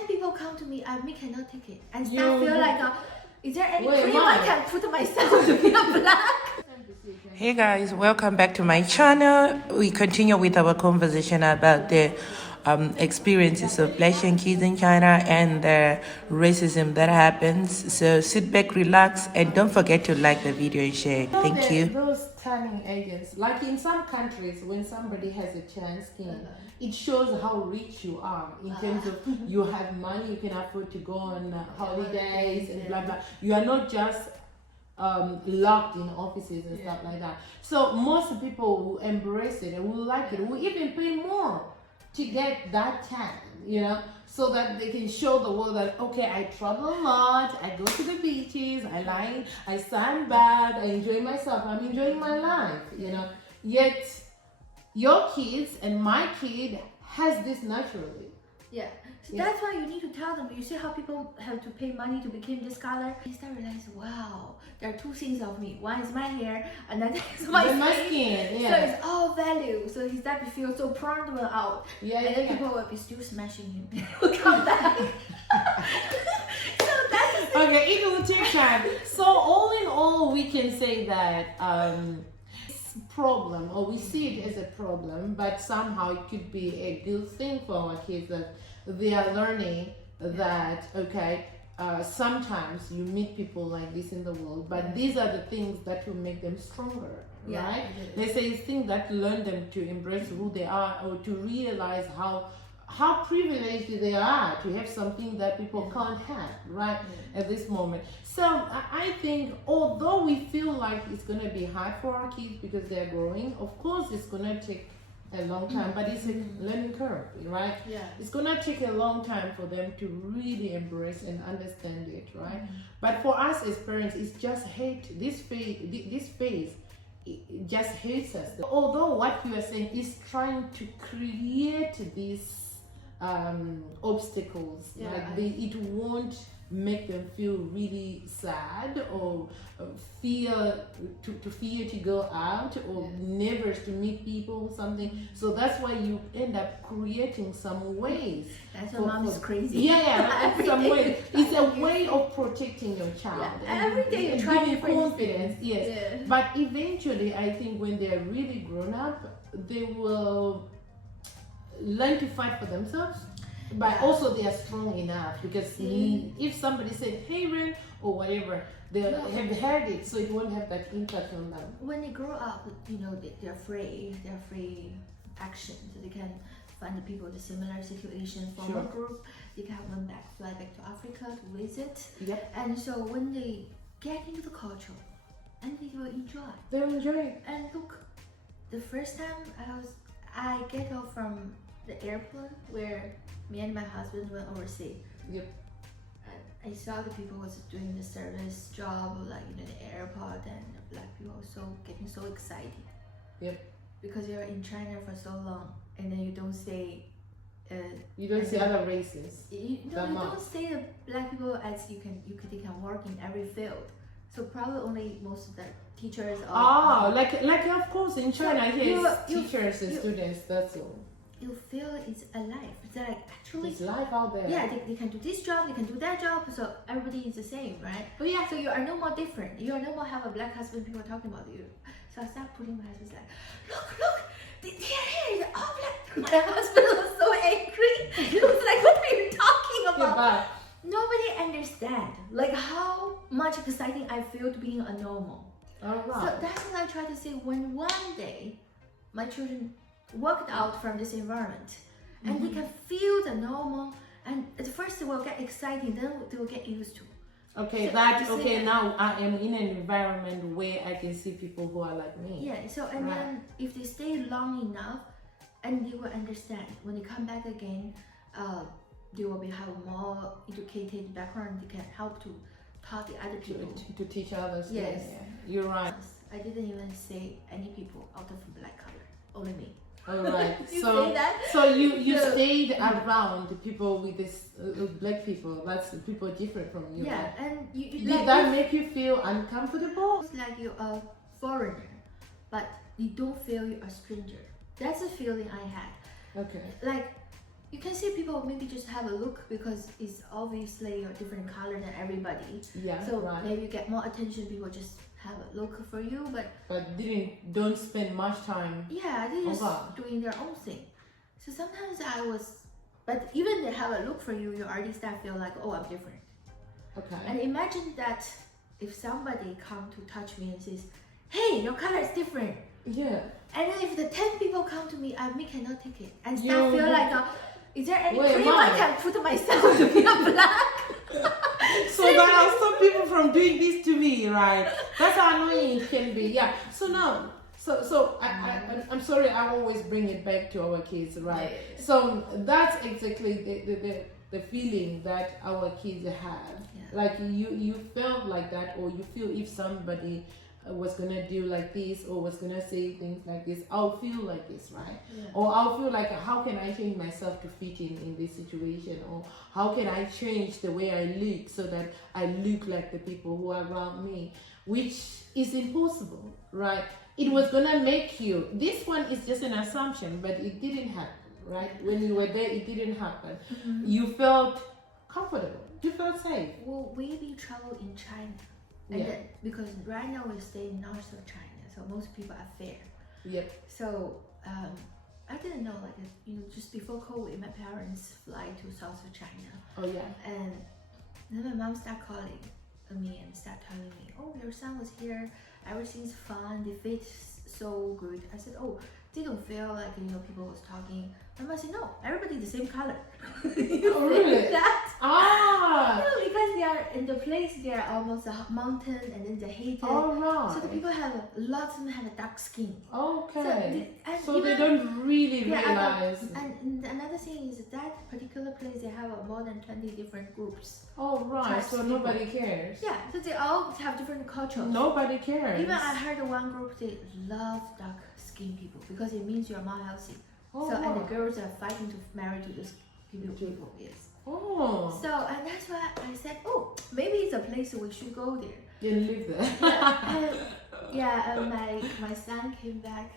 10 people come to me, I cannot take it. And start feel like, is there any Wait, cream why? I can put myself to be a black? Hey guys, welcome back to my channel. We continue with our conversation about the experiences of Blasian kids in China and the racism that happens. So sit back, relax, and don't forget to like the video and share. Thank you. Those turning agents, like in some countries, when somebody has a tan skin, it shows how rich you are in terms of you have money, you can afford to go on holidays and blah blah. You are not just locked in offices and stuff like that. So most people will embrace it and will like it, will even pay more to get that tan, you know, so that they can show the world that, okay, I travel a lot, I go to the beaches, I sunbathe, I enjoy myself, I'm enjoying my life, you know. Yet your kids and my kid has this naturally. Yeah, so that's why you need to tell them. You see how people have to pay money to become this color? They start realizing, wow, there are two things of me. One is my hair, another is my skin. Yeah. So it's all value. So he started to feel so proud of out. Yeah, and then people will be still smashing him. He will come back. So that's okay, it will take time. So all in all, we can say that problem, or we see it as a problem, but somehow it could be a good thing for our kids that they are learning that, okay, sometimes you meet people like this in the world, but these are the things that will make them stronger, right? They say it's things that learn them to embrace who they are, or to realize how privileged they are to have something that people can't have, right, at this moment. So I think, although we feel like it's going to be hard for our kids because they're growing, of course it's going to take a long time, but it's a learning curve, right? Yeah. It's going to take a long time for them to really embrace and understand it, right? But for us as parents, it's just hate. This phase, it just hates us. Although what you are saying is trying to create these obstacles, like it won't make them feel really sad or fear to go out or never to meet people, something. So that's why you end up creating some ways. That's why mom is crazy. Some way. It's a way of protecting your child. Every day you try to confidence. Yes. But eventually, I think when they are really grown up, they will learn to fight for themselves, but also they are strong enough, because if somebody said, hey Ren, or whatever, they have heard it, so it won't have that impact on them. When they grow up, you know, they're afraid action, so they can find the people with similar situation from a group. They can have them fly back to Africa to visit. And so when they get into the culture, and they will enjoy. They'll enjoy it. And look, the first time I get off from the airplane where me and my husband went overseas. And I saw the people was doing the service job, like, you know, the airport, and the black people getting so excited. Because you're in China for so long, and then you don't say. You don't see other races. You don't say the black people as they can work in every field. So probably only most of the teachers are. Like of course in China here teachers and students, that's all. You feel it's alive. It's like actually it's life out there. Yeah, they can do this job, they can do that job, so everybody is the same, right? But yeah, so you are no more different. You are no more have a black husband, people talking about you. So I start putting my husband's like, look, they're all black. My husband was so angry. He was like, what are you talking about? Nobody understand like how much exciting I feel to being a normal. So that's what I try to say. When one day my children walked out from this environment and they can feel the normal, and at first they will get excited, then they will get used to. Now I am in an environment where I can see people who are like me. Yeah, so then if they stay long enough, and they will understand when they come back again, they will have more educated background. They can help to taught the other people. To teach others. Yes. You're right. I didn't even say any people out of black color, only me. All right. You say that? So you stayed around people with this black people. That's people different from you. Yeah, and did that make you feel uncomfortable? It's like you're a foreigner, but you don't feel you're a stranger. That's the feeling I had. Okay. Like you can see people maybe just have a look because it's obviously a different color than everybody. Yeah. So right. maybe you get more attention. People just have a look for you, but don't spend much time. yeah, they're just doing their own thing. So sometimes but even they have a look for you, you already start feel like, oh, I'm different. Okay. And imagine that if somebody come to touch me and says, hey, your color is different. Yeah. And then if the 10 people come to me, I cannot take it. And start feel like, is there any cream I can put myself to be a black? So that will stop people from doing this to me, right? That's how annoying it can be. Yeah. So now, I'm sorry, I always bring it back to our kids, right? Yeah. So that's exactly the feeling that our kids have. Yeah. Like you felt like that, or you feel if somebody was gonna do like this or was gonna say things like this, I'll feel like this, right? Yeah. Or I'll feel like, how can I change myself to fit in this situation, or how can I change the way I look so that I look like the people who are around me, which is impossible, right? It was gonna make you, this one is just an assumption, but it didn't happen, right? When you were there, it didn't happen. Mm-hmm. You felt comfortable, you felt safe. Well, we travel in China. And then, because right now we stay north of China, so most people are fair. Yep. So I didn't know, like, just before COVID, my parents fly to south of China. Oh yeah. And then my mom started calling me and started telling me, oh, your son was here, everything's fun, they fit so good. I said, oh, they don't feel like, people was talking. My mom said, no, everybody the same color. Oh, really? That? Because they are in the place, they are almost a mountain and then they're heated. All right. So the people lots of them have a dark skin. Okay. So they don't really realize. And another thing is that particular place, they have more than 20 different groups. Oh, right. So nobody cares. Yeah, so they all have different cultures. Nobody cares. Even I heard one group, they love dark skin people because it means you're more healthy. Oh, so, and the girls are fighting to marry to those people, yes. Oh. So, and that's why I said, oh, maybe it's a place we should go there. You live there. My son came back.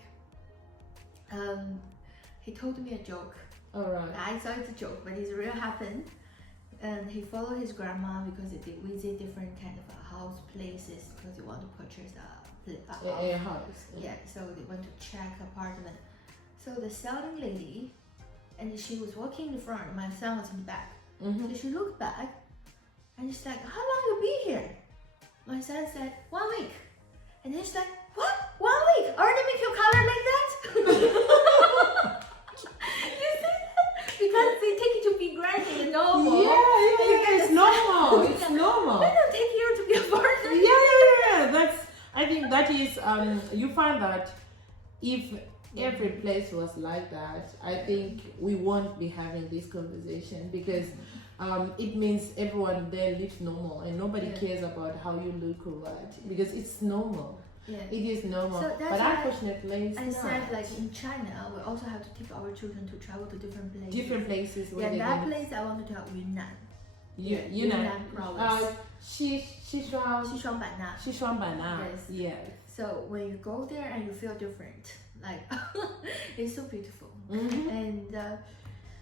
He told me a joke. All right. I thought it's a joke, but it's real happened. And he followed his grandma because they visit different kind of house places because they want to purchase a house. Yeah, so they went to check apartment. So the selling lady, and she was walking in the front, my son was in the back. Mm-hmm. So she looked back, and she's like, how long you be here? My son said, 1 week. And then she's like, what? 1 week? Already make your color like that? You see that? Because they take it to be granted and normal. Yeah, it's normal. It's normal. They don't take you to be a partner. Yeah. I think that is, you find that if every place was like that, I think we won't be having this conversation because it means everyone there lives normal and nobody cares about how you look or what, because it's normal. Yeah. It is normal. So but unfortunately, it's I not. said, like in China, we also have to take our children to travel to different places. Different places. Where that place I want to tell Yunnan. Yunnan province. Xishuangbanna. Yes. So when you go there and you feel different, like it's so beautiful. Mm-hmm. And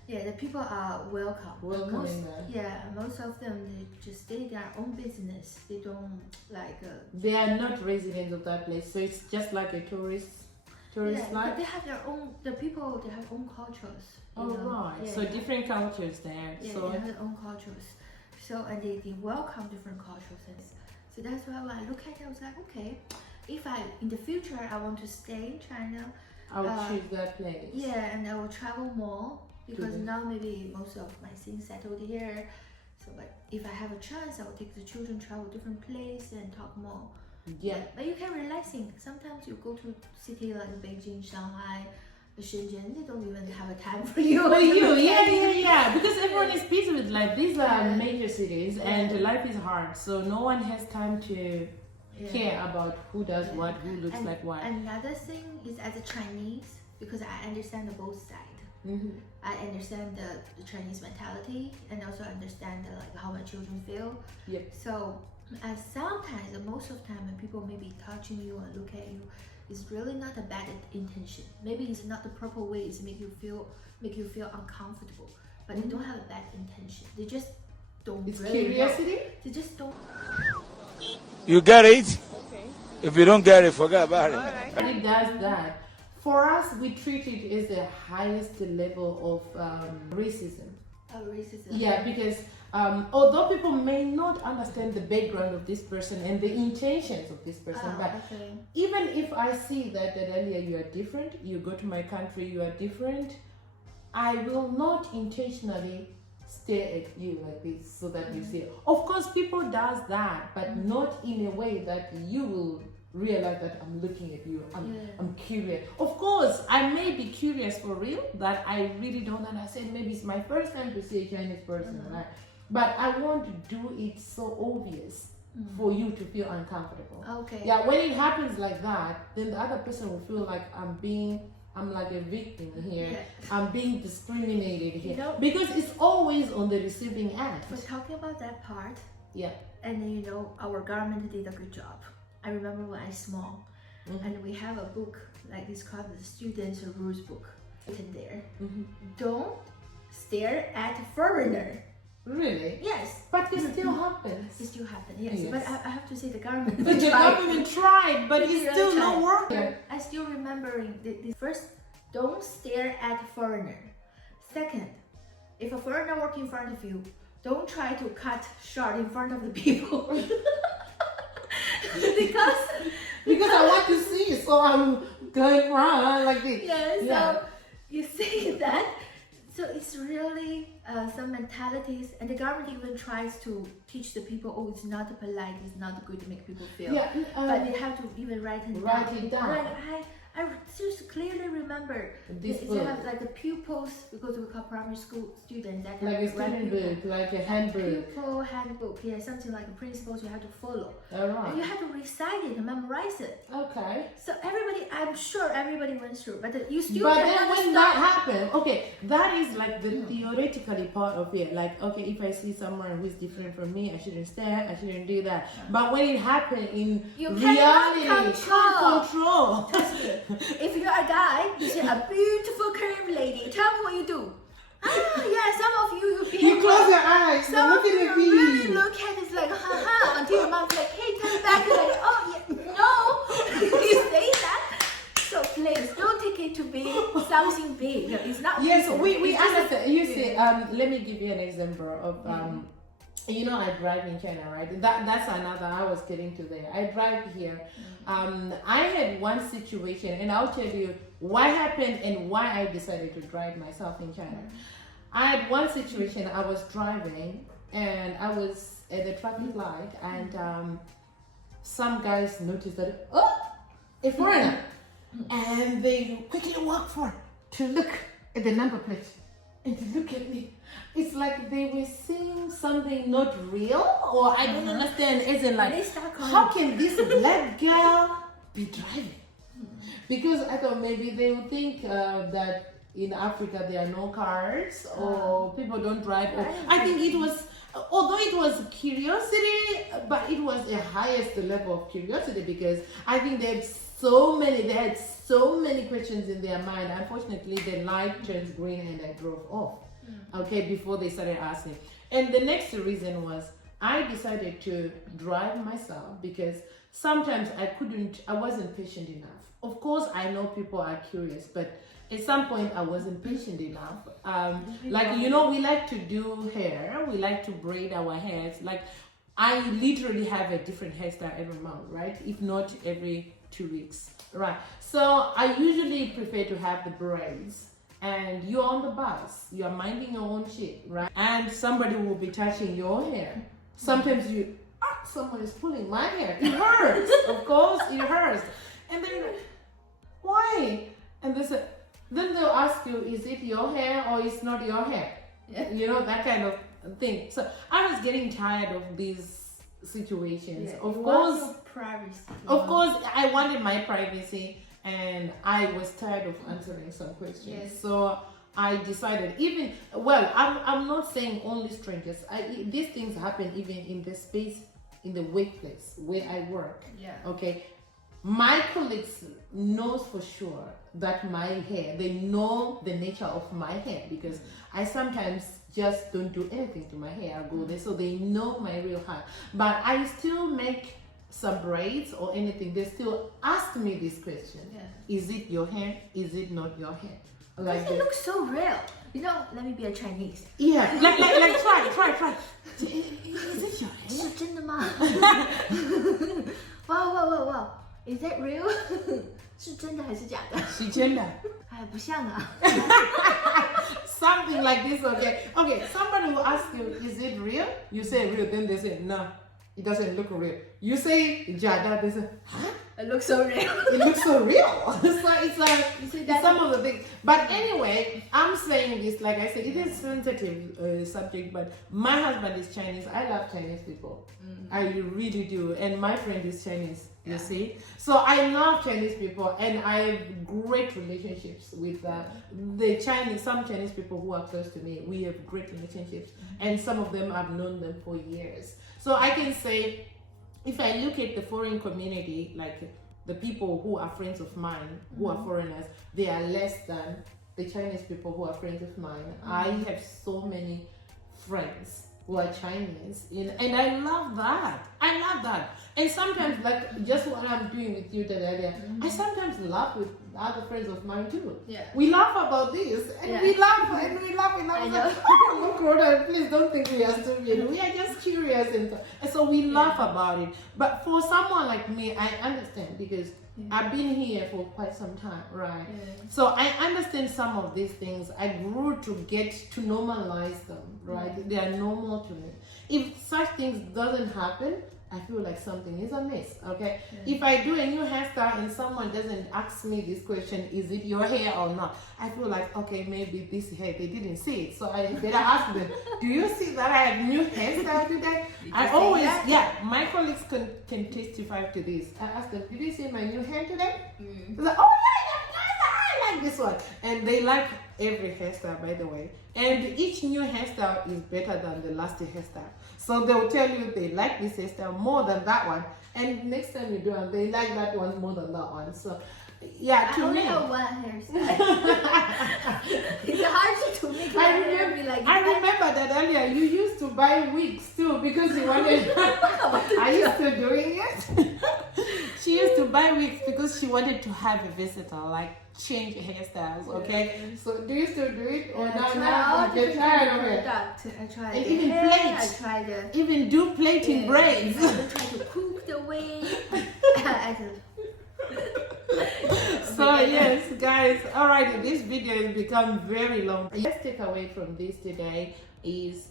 the people are welcoming them. Most of them, they just stay their own business. They don't like. They are not residents of that place, so it's just like a tourist life. They have their own. The people, they have own cultures. Right. Yeah, so different cultures there. Yeah, so they have their own cultures. So and they welcome different cultures. And so that's why when I look at it, I was like, okay, if in the future I want to stay in China, I will choose that place. Yeah, and I will travel more because now maybe most of my things settled here. So, but if I have a chance, I will take the children travel different place and talk more. Yeah. But you can relaxing. Sometimes you go to city like Beijing, Shanghai, Shenzhen, they don't even have a time for you. Yeah. Because everyone is busy with life. These are major cities and life is hard. So no one has time to care about who does what, who looks like what. Another thing is as a Chinese, because I understand the both sides. Mm-hmm. I understand the Chinese mentality and also understand how my children feel. Yep. So sometimes, most of the time, when people maybe touching you and look at you, it's really not a bad intention. Maybe it's not the proper way. It's make you feel uncomfortable, but they don't have a bad intention. They just don't. It's really curiosity. know. They just don't. You get it? Okay. If you don't get it, forget about it. But it does that. For us, we treat it as the highest level of racism. Racism. Yeah, because although people may not understand the background of this person and the intentions of this person, but okay. even if I see that earlier you are different, you go to my country, you are different, I will not intentionally stare at you like this so that you see. Of course, people does that, but not in a way that you will realize that I'm looking at you. I'm curious. Of course, I may be curious for real, that I really don't understand. Maybe it's my first time to see a Chinese person, right? But I want to do it so obvious for you to feel uncomfortable. Okay. Yeah, when it happens like that, then the other person will feel like I'm like a victim here. Yeah. I'm being discriminated here. You know, because it's always on the receiving end. we're talking about that part, Yeah. and you know, our government did a good job. I remember when I was small, and we have a book like this called the Students' Rules Book. Written there. Don't stare at a foreigner. Really? Yes. But it still happens. It still happens, yes. Yes. But I have to say the government But the tried. government tried, but They it's really still not tried. working. I still remembering the first, don't stare at a foreigner. Second, if a foreigner walks in front of you, don't try to cut short in front of the people. because I want to see, so I'm going around like this. yeah, so you see that. So it's really some mentalities, and the government even tries to teach the people, oh, it's not polite, it's not good to make people feel. Yeah, but they have to even write it down. Right, I just clearly remember This they book. have like the pupils, because we call primary school students that like a have student book, like a handbook. pupil handbook, yeah, something like principles you have to follow. All right. And you have to recite it and memorize it. Okay. So everybody, I'm sure everybody went through, but you still But can then when understand. that happened, okay, that is like the theoretically part of it. Like, okay, if I see someone who is different from me, I shouldn't stare, I shouldn't do that. But when it happened in You reality, cannot can't control. Trust me. If you're a guy, you see a beautiful Korean lady, tell me what you do. Yeah, some of you You close your eyes, some look of you at the really view. look at it like, haha, until your mom's like, hey, turn back, you're like, oh, yeah, no, you say that. So please, don't take it to be something big. It's not Yes, big. we It's just understand. You see, let me give you an example of you know, I drive in China, right? That's another. I was getting to there. I drive here. I had one situation, and I'll tell you what happened and why I decided to drive myself in China. I had one situation. I was driving, and I was at the traffic light, and some guys noticed that a foreigner, and they quickly walked forward to look at the number plate and to look at me. It's like they were seeing something not real, or I don't understand. As in, like, They start calling how can this black girl be driving? Because I thought maybe they would think that in Africa there are no cars, or people don't drive. Or, I think it was, although it was curiosity, but it was the highest level of curiosity, because I think they had so many questions in their mind. Unfortunately, the light turns green and I drove off. Okay, before they started asking. And the next reason was I decided to drive myself because sometimes I wasn't patient enough. Of course, I know people are curious, but at some point I wasn't patient enough. Like, you know, we like to do hair, we like to braid our hairs. Like, I literally have a different hairstyle every month, right? If not every 2 weeks, right? So I usually prefer to have the braids. And you're on the bus, you're minding your own shit, right? And somebody will be touching your hair. Sometimes someone is pulling my hair. It hurts, of course, it hurts. And then, why? And then they'll ask you, is it your hair or it's not your hair? You know, that kind of thing. So I was getting tired of these situations. Yeah, of course, your privacy. Of course, I wanted my privacy. And I was tired of answering some questions. Yes. So I decided, I'm not saying only strangers. These things happen even in the space, in the workplace where I work. Yeah. Okay. my colleagues knows for sure that my hair, they know the nature of my hair, because I sometimes just don't do anything to my hair. I go there, so they know my real hair. But I still make some braids or anything. They still ask me this question: Is it your hair? Is it not your hair? Like it looks so real. You know, let me be a Chinese. Yeah, like try. Is it your hair? 是真的吗？ wow. Is that real? 是真的还是假的？是真的。哎，不像啊。Something like this, okay? Okay, somebody will ask you, is it real? You say real, then they say, no, it doesn't look real. You say jada, they say, huh? It looks so real. It looks so real. It's like some of the things. But anyway, I'm saying this, like I said, it is sensitive subject, but my husband is Chinese. I love Chinese people. I really do. And my friend is Chinese, you see. So I love Chinese people, and I have great relationships with some Chinese people who are close to me. We have great relationships, and some of them I've known them for years. So I can say, if I look at the foreign community, like the people who are friends of mine, who are foreigners, they are less than the Chinese people who are friends of mine. I have so many friends who are Chinese, and I love that. And sometimes, like just what I'm doing with you today, I sometimes laugh with other friends of mine too. Yeah. We laugh about this, and we laugh. I know. Oh, look, Rhoda, please don't think we are stupid. We are just curious, and so we laugh about it. But for someone like me, I understand, because I've been here for quite some time, right? So I understand some of these things. I grew to get to normalize them, right? They are normal to me. If such things doesn't happen, I feel like something is amiss, okay? If I do a new hairstyle and someone doesn't ask me this question, is it your hair or not? I feel like, okay, maybe this hair, they didn't see it. So I better ask them, do you see that I have new hairstyle today? I always, my colleagues can testify to this. I ask them, did you see my new hair today? They're like, oh yeah, I like this one. And they like every hairstyle, by the way. And each new hairstyle is better than the last hairstyle. So they'll tell you they like this hairstyle more than that one. And next time you do it, they like that one more than that one. So yeah, to I only me. have one hairstyle. It's hard to make my hair be like I remember that earlier you used to buy wigs too because you wanted. Are you still doing it? She used to buy wigs because she wanted to have a versatile, like change hairstyles. Okay, so do you still do it or now you get tired of it? I tried And the even hair, plait. I tried the Even do plaiting braids. I tried to cook the wig. So yes, guys, alright, this video has become very long. Let's take away from this today is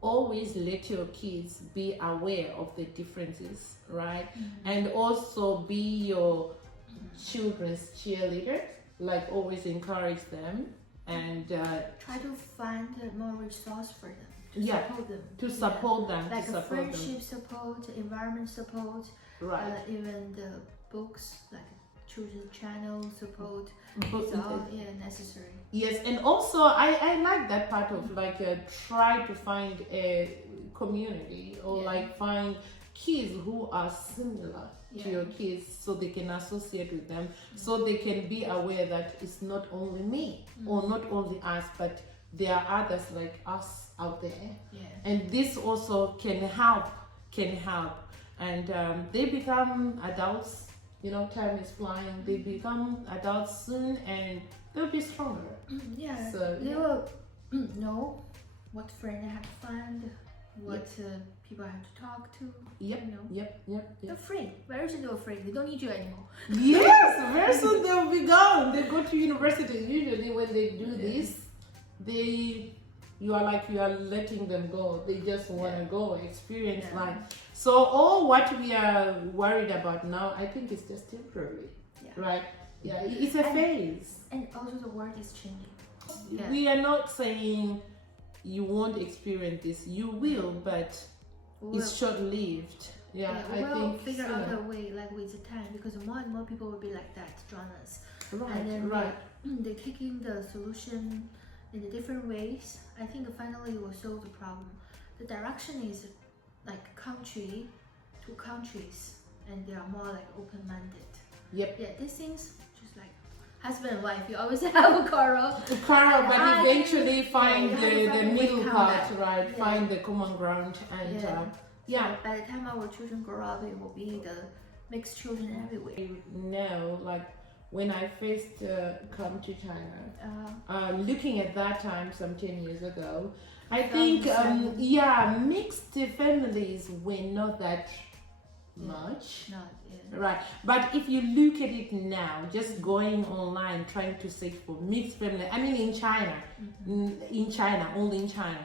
always let your kids be aware of the differences, right? And also be your children's cheerleader, like always encourage them and try to find more resource for them. Support them. To support them, like to support friendship them. support, environment support, Right. Even the books like children's channel support. But- It's all necessary. Yes, and also I like that part of like try to find a community or like find kids who are similar to your kids so they can associate with them, so they can be aware that it's not only me or not only us, but there are others like us out there. And this also can help, and they become adults. You know, time is flying. They become adults soon, and they'll be stronger. So they will know what friend they have to find, what people I have to talk to. Yep. They're free. Very soon they're free. They don't need you anymore. Yes, very soon they'll be gone. They go to university. Usually when they do this, you are letting them go. They just want to go experience life. So all what we are worried about now, I think it's just temporary, right? Yeah, it's a phase. And also the world is changing. We are not saying you won't experience this. You will, but it's short-lived. We'll figure out a way, like with the time, because more and more people will be like that, join us. And then they're taking the solution in the different ways. I think finally it will solve the problem. The direction is like country to countries, and they are more like open-minded. Yep. Yeah, these things just like husband and wife, you always have a quarrel. But eventually find you have to the find a way middle to come part, back. right? Yeah. Find the common ground, and So by the time our children grow up, it will be the mixed children everywhere. No, like when I first come to China, looking at that time, some 10 years ago, I think, 2007. mixed families were not that much. Not, Right, but if you look at it now, just going online trying to search for mixed family, I mean in China, in China, only in China.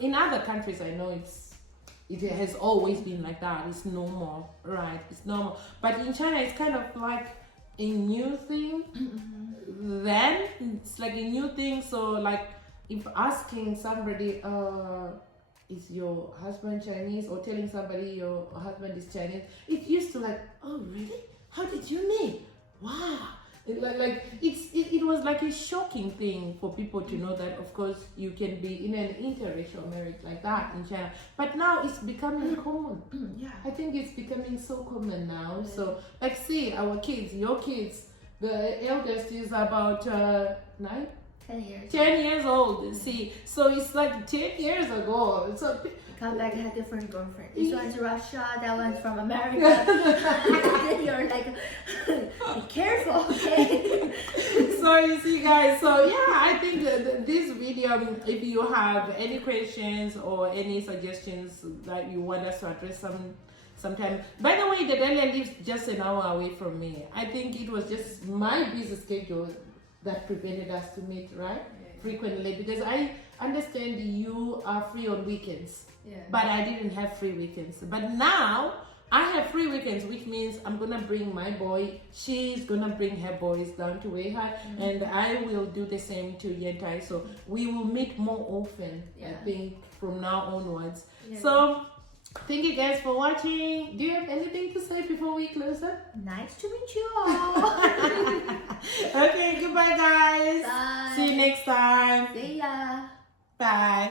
In other countries, I know it has always been like that. It's normal, right? It's normal. But in China, it's kind of like a new thing. Then it's like a new thing. So like if asking somebody, is your husband Chinese, or telling somebody your husband is Chinese, it used to like, oh really? How did you meet? Wow. It was like a shocking thing for people to know that of course you can be in an interracial marriage like that in China. But now it's becoming common. Yeah. I think it's becoming so common now. So like see our kids, your kids, the eldest is about 9? 10 years. 10 years old, see, so it's like 10 years ago. So Come back and have different girlfriend. This one's Russia, that one's from America. Then you're like, be careful, okay? So you see, guys. So yeah, I think this video, if you have any questions or any suggestions that you want us to address sometime. By the way, the Delia lives just an hour away from me. I think it was just my busy schedule that prevented us to meet, right? Frequently, because I understand you are free on weekends, but I didn't have free weekends. But now I have free weekends, which means I'm gonna bring my boy, she's gonna bring her boys down to Weihai, and I will do the same to Yentai. So we will meet more often, I think, from now onwards. So thank you guys for watching. Do you have anything to say before we close up? Nice to meet you all. Okay, goodbye guys. Bye. See you next time. See ya. Bye.